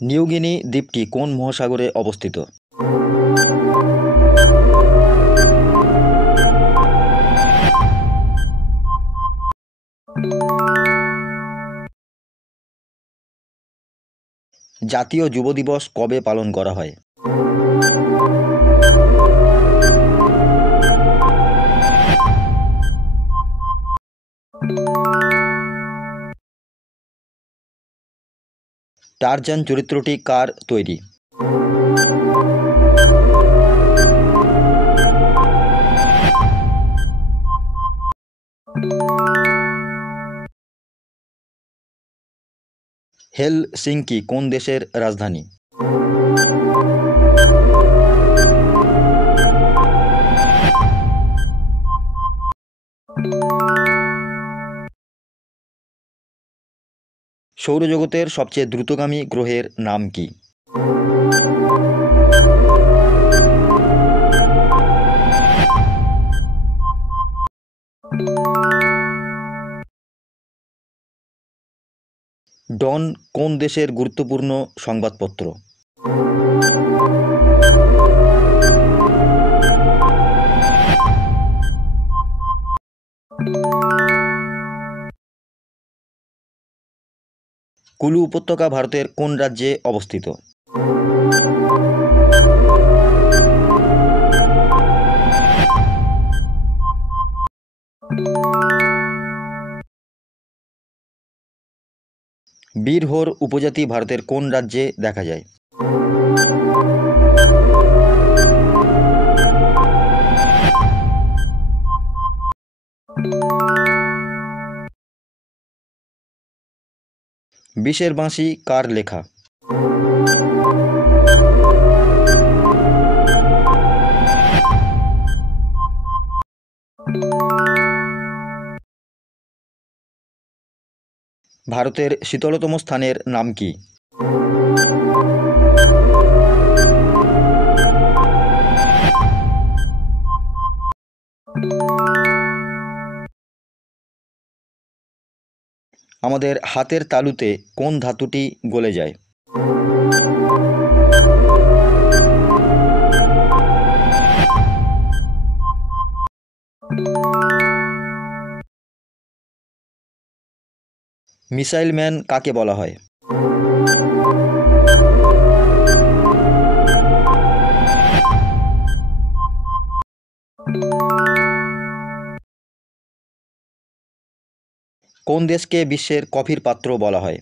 New Guinea দ্বীপটি কোন মহাসাগরে অবস্থিত? জাতীয় যুব দিবস কবে পালন করা হয়? টারজান চরিত্রটি কার তৈরি? হেলসিঙ্কি কোন দেশের রাজধানী? সৌরজগতের সবচেয়ে দ্রুতগামী গ্রহের নাম কি? ডন কোন দেশের গুরুত্বপূর্ণ সংবাদপত্র? কুলু উপত্যকা ভারতের কোন রাজ্যে অবস্থিত? বীরহোর উপজাতি ভারতের কোন রাজ্যে দেখা যায়? বিষের বাঁশি কার লেখা? ভারতের শীতলতম স্থানের নাম কি? আমাদের হাতের তালুতে কোন ধাতুটি গলে যায়? মিসাইল ম্যান কাকে বলা হয়? কোন দেশকে বিশ্বের কফির পাত্র বলা হয়?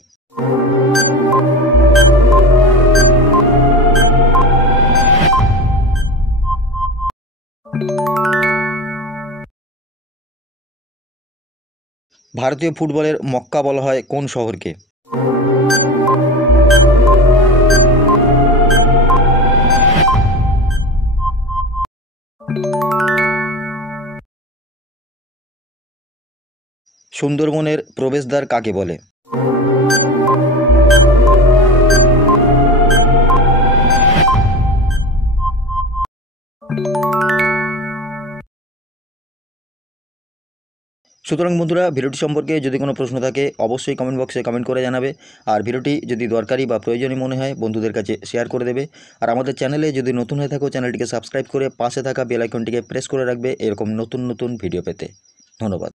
ভারতীয় ফুটবলের মক্কা বলা হয় কোন শহরকে? সুন্দরবনের প্রবেশদ্বার কাকে বলে? সুতরাং বন্ধুরা, ভিডিওটি সম্পর্কে যদি কোনো প্রশ্ন থাকে অবশ্যই কমেন্ট বক্সে কমেন্ট করে জানাবে। আর ভিডিওটি যদি দরকারি বা প্রয়োজনীয় মনে হয় বন্ধুদের কাছে শেয়ার করে দেবে। আর আমাদের চ্যানেলে যদি নতুন হয়ে থাকো চ্যানেলটিকে সাবস্ক্রাইব করে পাশে থাকা বেল আইকনটিকে প্রেস করে রাখবে এরকম নতুন নতুন ভিডিও পেতে। ধন্যবাদ।